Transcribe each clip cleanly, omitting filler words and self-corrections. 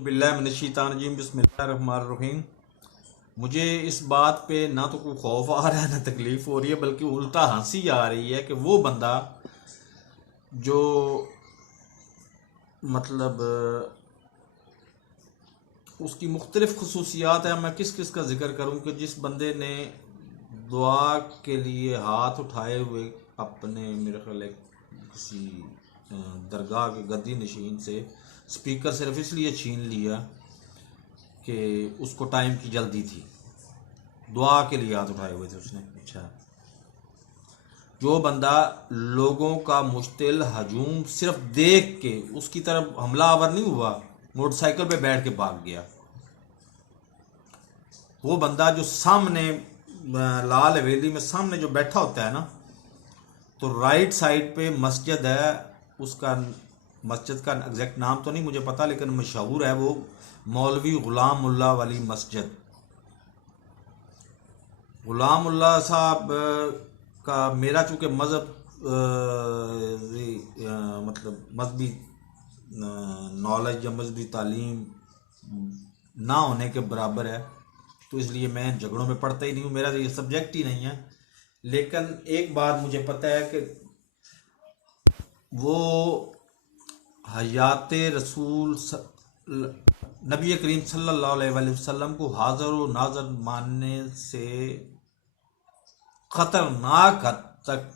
बिल्लाहिमिनश्शैतानिर्रजीम बिस्मिल्लाहिर्रहमानिर्रहीम। मुझे इस बात पे ना तो कोई खौफ आ रहा है ना तकलीफ हो रही है, बल्कि उल्टा हंसी आ रही है कि वो बंदा जो मतलब उसकी मुख्तलिफ खसूसियात है। मैं किस किस का जिक्र करूँ कि जिस बंदे ने दुआ के लिए हाथ उठाए हुए अपने मेरे ख्याल है किसी दरगाह के गद्दी नशीन से स्पीकर सिर्फ इसलिए छीन लिया कि उसको टाइम की जल्दी थी, दुआ के लिए हाथ उठाए हुए थे उसने। अच्छा, जो बंदा लोगों का मुश्तिल हजूम सिर्फ देख के उसकी तरफ हमलावर नहीं हुआ, मोटरसाइकिल पे बैठ के भाग गया, वो बंदा जो सामने लाल हवेली में सामने जो बैठा होता है ना, तो राइट साइड पे मस्जिद है उसका, मस्जिद का एग्जैक्ट नाम तो नहीं मुझे पता लेकिन मशहूर है वो मौलवी गुलाम मुल्ला वाली मस्जिद। गुलाम मुल्ला साहब का मेरा चूँकि मज़हब मतलब मजहबी नॉलेज या मजहबी तालीम ना होने के बराबर है, तो इसलिए मैं झगड़ों में पढ़ता ही नहीं हूँ, मेरा ये सब्जेक्ट ही नहीं है। लेकिन एक बात मुझे पता है कि वो हयात रसूल नबी करीम सल्लल्लाहु अलैहि वसल्लम को हाज़र व नाज़र मानने से ख़तरनाक हद तक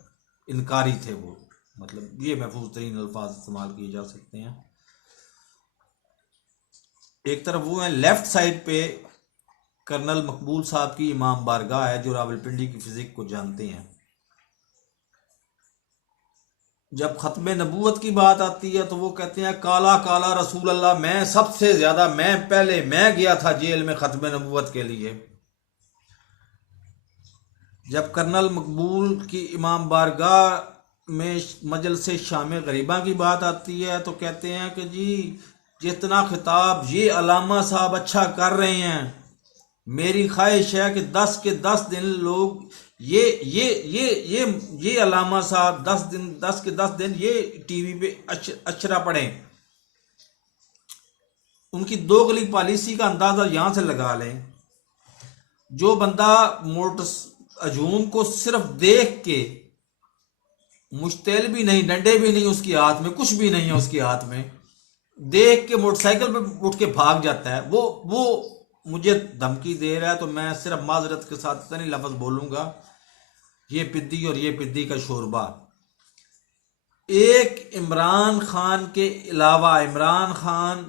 इनकारी थे वो, मतलब ये महफूज तरीन अल्फाज इस्तेमाल किए जा सकते हैं। एक तरफ वो है लेफ्ट साइड पे कर्नल मकबूल साहब की इमाम बारगाह है जो रावलपिंडी की फिजिक को जानते हैं। जब ख़त्म नबूवत की बात आती है तो वो कहते हैं काला काला रसूल अल्लाह, मैं सबसे ज़्यादा, मैं पहले मैं गया था जेल में ख़त्म नबूवत के लिए। जब कर्नल मकबूल की इमाम बारगाह में मजलिस शाम गरीबा की बात आती है तो कहते हैं कि जी जितना खिताब ये अलामा साहब अच्छा कर रहे हैं, मेरी ख्वाहिश है कि 10 के 10 दिन लोग ये अलामा साहब 10 के 10 दिन ये टीवी पे अशरा पढ़ें। उनकी दोगली पॉलिसी का अंदाजा यहां से लगा लें। जो बंदा मोटर हजूम को सिर्फ देख के, मुश्तिल भी नहीं, डंडे भी नहीं उसके हाथ में, कुछ भी नहीं है उसके हाथ में, देख के मोटरसाइकिल पे उठ के भाग जाता है, वो मुझे धमकी दे रहा है, तो मैं सिर्फ माजरत के साथ इतने लफ्ज बोलूंगा, ये पिद्दी और ये पिद्दी का शोरबा। एक इमरान खान के अलावा, इमरान खान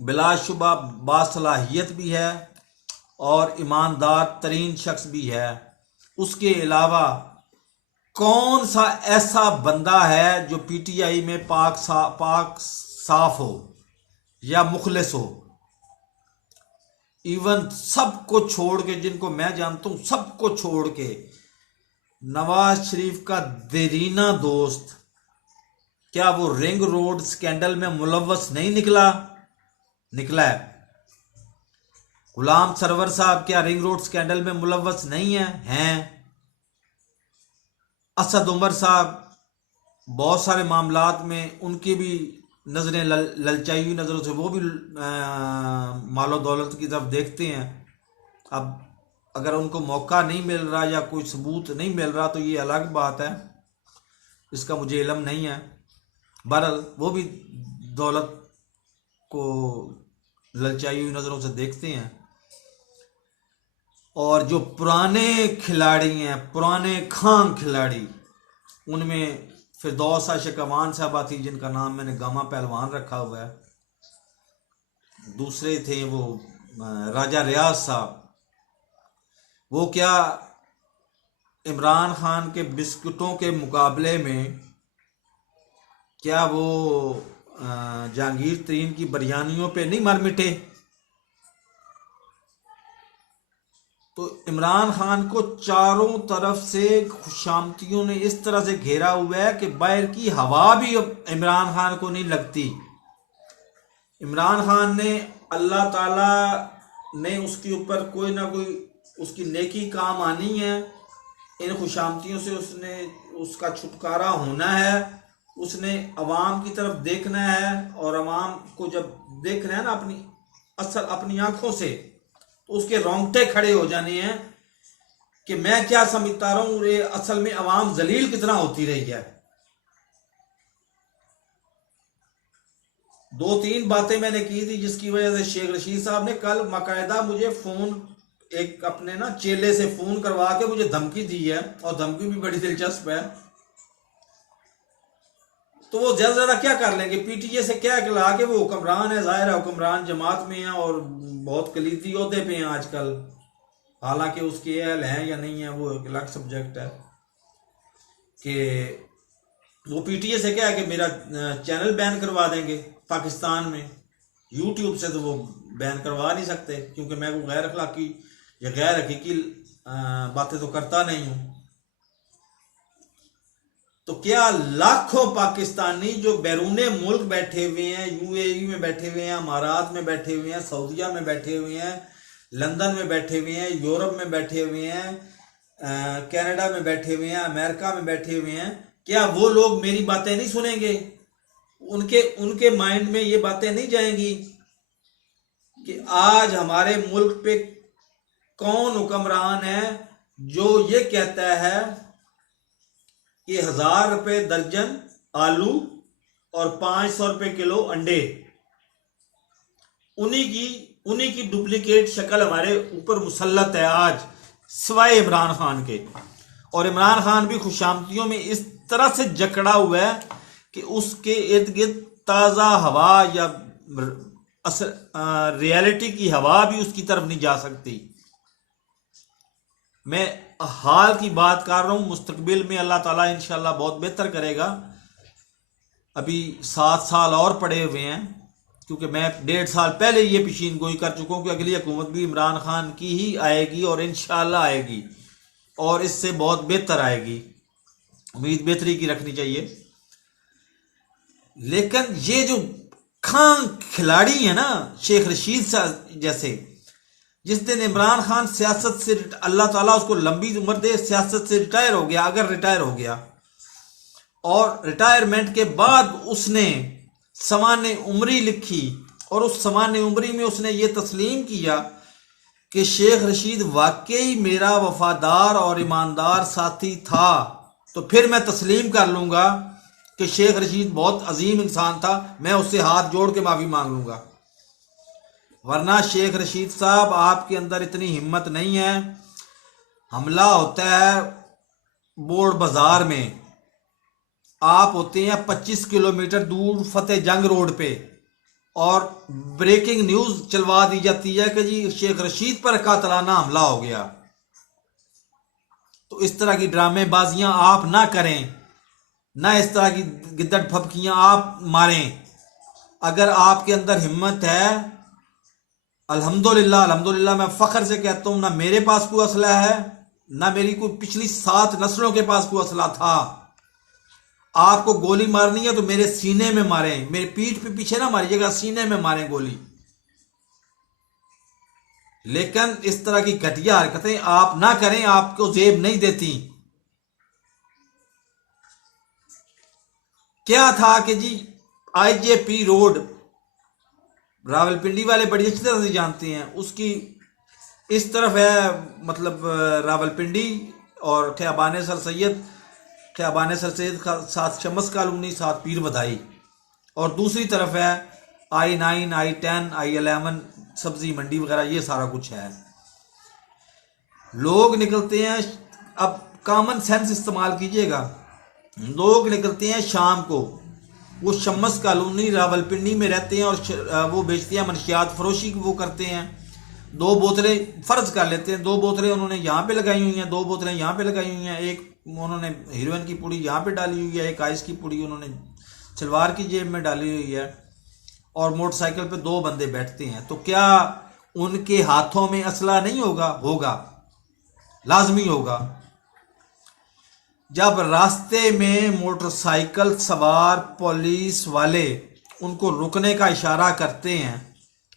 बिलाशुबा बासलाहियत भी है और ईमानदार तरीन शख्स भी है, उसके अलावा कौन सा ऐसा बंदा है जो पीटीआई में पाक साफ हो या मुखलिस हो। इवन सबको छोड़ के, जिनको मैं जानता हूं सबको छोड़ के, नवाज शरीफ का देरीना दोस्त, क्या वो रिंग रोड स्कैंडल में मुलव्वस नहीं निकला है? गुलाम सरवर साहब क्या रिंग रोड स्कैंडल में मुलव्वस नहीं हैं? असद उमर साहब बहुत सारे मामलात में उनकी भी नजरें ललचाई हुई नजरों से वो भी मालो दौलत की तरफ देखते हैं। अब अगर उनको मौका नहीं मिल रहा या कोई सबूत नहीं मिल रहा तो ये अलग बात है, इसका मुझे इल्म नहीं है। बहरहाल वो भी दौलत को ललचाई हुई नजरों से देखते हैं। और जो पुराने खिलाड़ी हैं, पुराने खान खिलाड़ी, उनमें फिरदौस आशिक अमान साहबा थी जिनका नाम मैंने गामा पहलवान रखा हुआ है। दूसरे थे वो राजा रियाज साहब, वो क्या इमरान खान के बिस्कुटों के मुकाबले में क्या वो जहांगीर तरीन की बिरयानियों पे नहीं मर मिटे? तो इमरान खान को चारों तरफ से खुशामतियों ने इस तरह से घेरा हुआ है कि बाहर की हवा भी इमरान खान को नहीं लगती। इमरान खान ने, अल्लाह ताला ने उसके ऊपर कोई ना कोई उसकी नेकी काम आनी है, इन खुशामतियों से उसका छुटकारा होना है, उसने अवाम की तरफ देखना है, और अवाम को जब देखना है ना अपनी आंखों से, तो उसके रोंगटे खड़े हो जाने हैं कि मैं क्या समझता रहा हूं, ये असल में अवाम जलील कितना होती रही है। दो तीन बातें मैंने की थी जिसकी वजह से शेख रशीद साहब ने कल बाकायदा मुझे फोन, एक अपने ना चेले से फोन करवा के मुझे धमकी दी है, और धमकी भी बड़ी दिलचस्प है। तो वो ज्यादा ज्यादा क्या कर लेंगे, पीटीए से क्या कहला के वो हुक्मरान है, जाहिर है हुक्मरान जमात में है और बहुत कलीदी ओहदे पे हैं आजकल, हालांकि उसके अहल हैं या नहीं है वो एक अलग सब्जेक्ट है। कि वो पीटीए से क्या है कि मेरा चैनल बैन करवा देंगे पाकिस्तान में, यूट्यूब से तो वो बैन करवा नहीं सकते, क्योंकि मैं वो गैर अखलाकी या गैर हकीकी बातें तो करता नहीं हूं। तो क्या लाखों पाकिस्तानी जो बैरूने मुल्क बैठे हुए हैं, यूएई में बैठे हुए हैं, अमारात में बैठे हुए हैं, सऊदीया में बैठे हुए हैं, लंदन में बैठे हुए हैं, यूरोप में बैठे हुए हैं, कनाडा में बैठे हुए हैं, अमेरिका में बैठे हुए हैं, क्या वो लोग मेरी बातें नहीं सुनेंगे? उनके उनके माइंड में ये बातें नहीं जाएंगी कि आज हमारे मुल्क पे कौन हुक्मरान है जो ये कहता है कि 1000 रुपए दर्जन आलू और 500 रुपए किलो अंडे, उन्हीं की डुप्लीकेट शक्ल हमारे ऊपर मुसल्लत है आज, सिवाय इमरान खान के। और इमरान खान भी खुशामदियों में इस तरह से जकड़ा हुआ है कि उसके इर्द गिर्द ताज़ा हवा या रियलिटी की हवा भी उसकी तरफ नहीं जा सकती। मैं हाल की बात कर रहा हूं, मुस्तकबिल में अल्लाह ताला इंशाल्लाह बहुत बेहतर करेगा। अभी 7 साल और पड़े हुए हैं, क्योंकि मैं 1.5 साल पहले ये पेशीन गोई कर चुका हूं कि अगली हुकूमत भी इमरान खान की ही आएगी, और इंशाल्लाह आएगी, और इससे बहुत बेहतर आएगी। उम्मीद बेहतरी की रखनी चाहिए। लेकिन ये जो खां खिलाड़ी है ना, शेख रशीद जैसे, जिस दिन इमरान खान सियासत से, अल्लाह ताला उसको लंबी उम्र दे, सियासत से रिटायर हो गया, अगर रिटायर हो गया, और रिटायरमेंट के बाद उसने समान उम्री लिखी, और उस समान उम्री में उसने ये तस्लीम किया कि शेख रशीद वाकई मेरा वफादार और ईमानदार साथी था, तो फिर मैं तस्लीम कर लूंगा कि शेख रशीद बहुत अजीम इंसान था, मैं उससे हाथ जोड़ के माफी मांग लूंगा। वरना शेख रशीद साहब, आपके अंदर इतनी हिम्मत नहीं है। हमला होता है बोर्ड बाजार में, आप होते हैं 25 किलोमीटर दूर फतेह जंग रोड पे, और ब्रेकिंग न्यूज चलवा दी जाती है कि जी शेख रशीद पर कातलाना हमला हो गया। तो इस तरह की ड्रामेबाजियां आप ना करें, ना इस तरह की गिद्दड़ फपकियां आप मारें। अगर आपके अंदर हिम्मत है, अल्हम्दुलिल्लाह अल्हम्दुलिल्लाह, मैं फख्र से कहता हूं, ना मेरे पास कोई असला है, ना मेरी कोई पिछली 7 नस्लों के पास कोई असला था। आपको गोली मारनी है तो मेरे सीने में मारें, मेरे पीठ पे पीछे ना मारिएगा, सीने में मारें गोली। लेकिन इस तरह की घटिया हरकतें आप ना करें, आपको जेब नहीं देती। क्या था कि जी आईजेपी रोड, रावलपिंडी वाले बड़ी अच्छी तरह से जानते हैं, उसकी इस तरफ है मतलब रावलपिंडी और ख्याबान सर सैयद, ख्याबान सर सैयद का साथ शमस कॉलोनी, साथ पीर बधाई, और दूसरी तरफ है I9, I10, I11, सब्जी मंडी वगैरह, ये सारा कुछ है। लोग निकलते हैं, अब कॉमन सेंस इस्तेमाल कीजिएगा, लोग निकलते हैं शाम को, वो शमस कॉलोनी रावलपिंडी में रहते हैं, और वो बेचते हैं, मनशियात फरोशी वो करते हैं। 2 बोतलें फर्ज कर लेते हैं, 2 बोतलें उन्होंने यहाँ पे लगाई हुई हैं, 2 बोतलें यहाँ पे लगाई हुई हैं, एक उन्होंने हीरोइन की पुड़ी यहाँ पे डाली हुई है, एक आइस की पुड़ी उन्होंने सलवार की जेब में डाली हुई है, और मोटरसाइकिल पे 2 बंदे बैठते हैं। तो क्या उनके हाथों में असला नहीं होगा? होगा, लाजमी होगा। जब रास्ते में मोटरसाइकिल सवार पुलिस वाले उनको रुकने का इशारा करते हैं,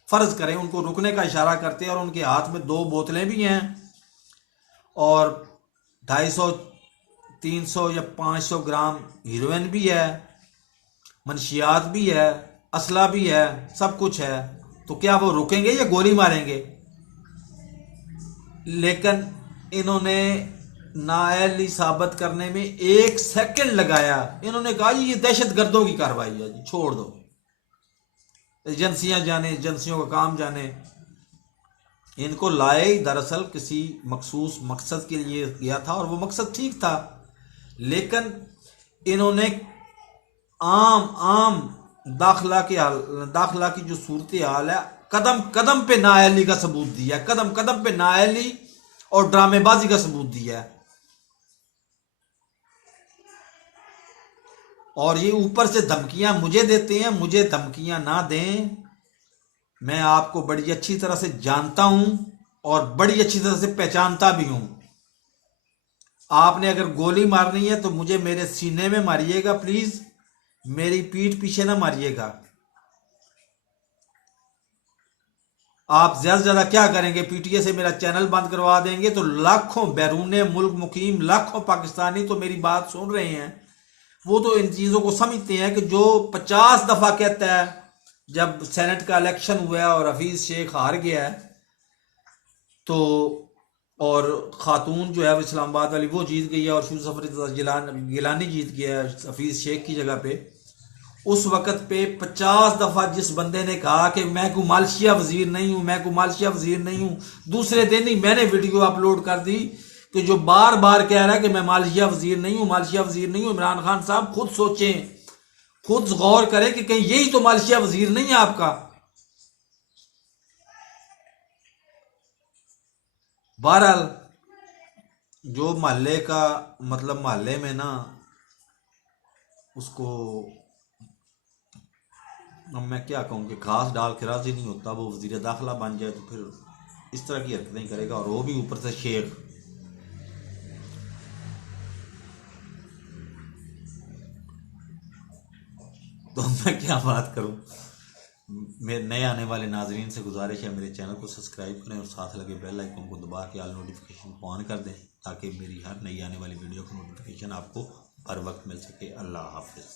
फर्ज करें उनको रुकने का इशारा करते हैं, और उनके हाथ में 2 बोतलें भी हैं, और 250, 300 या 500 ग्राम हीरोइन भी है, मनशियात भी है, असला भी है, सब कुछ है, तो क्या वो रुकेंगे या गोली मारेंगे? लेकिन इन्होंने नाअहली साबित करने में 1 सेकंड लगाया। इन्होंने कहा ये दहशत गर्दों की कार्रवाई है जी, छोड़ दो, एजेंसियां जाने, एजेंसियों का काम जाने। इनको लाए दरअसल किसी मखसूस मकसद के लिए किया था और वो मकसद ठीक था, लेकिन इन्होंने आम आम दाखिला की जो सूरत हाल है, कदम कदम पे नाअहली का सबूत दिया, कदम कदम पे नाअहली और ड्रामेबाजी का सबूत दिया है। और ये ऊपर से धमकियां मुझे देते हैं। मुझे धमकियां ना दें, मैं आपको बड़ी अच्छी तरह से जानता हूं और बड़ी अच्छी तरह से पहचानता भी हूं। आपने अगर गोली मारनी है तो मुझे मेरे सीने में मारिएगा प्लीज, मेरी पीठ पीछे ना मारिएगा। आप ज्यादा से ज्यादा क्या करेंगे, पीटीए से मेरा चैनल बंद करवा देंगे तो लाखों बैरूने मुल्क मुकीम, लाखों पाकिस्तानी तो मेरी बात सुन रहे हैं। वो तो इन चीजों को समझते हैं कि जो 50 दफा कहता है, जब सेनेट का इलेक्शन हुआ और हफीज शेख हार गया है तो, और खातून जो है वो इस्लामाबाद वाली वो जीत गई है और गिलानी जीत गया है हफीज शेख की जगह पे। उस वक्त पे 50 दफा जिस बंदे ने कहा कि मैं को मालशिया वजीर नहीं हूं, मैं को मालशिया वजीर नहीं हूं, दूसरे दिन ही मैंने वीडियो अपलोड कर दी कि जो बार बार कह रहा है कि मैं मालशिया वजीर नहीं हूं, मालशिया वजीर नहीं हूं। इमरान खान साहब खुद सोचें, खुद गौर करें कि कहीं यही तो मालशिया वजीर नहीं है आपका। बहरहाल जो मोहल्ले का मतलब, मोहल्ले में ना उसको, अब मैं क्या कहूँ कि घास डाल के राजी नहीं होता, वो वजीर दाखिला बन जाए तो फिर इस तरह की हरकतें करेगा, और वो भी ऊपर से शेख। तो मैं क्या बात करूं। मेरे नए आने वाले नाजरीन से गुजारिश है, मेरे चैनल को सब्सक्राइब करें और साथ लगे बेल आइकन को दबा के ऑल नोटिफिकेशन को ऑन कर दें, ताकि मेरी हर नई आने वाली वीडियो की नोटिफिकेशन आपको हर वक्त मिल सके। अल्लाह हाफिज़।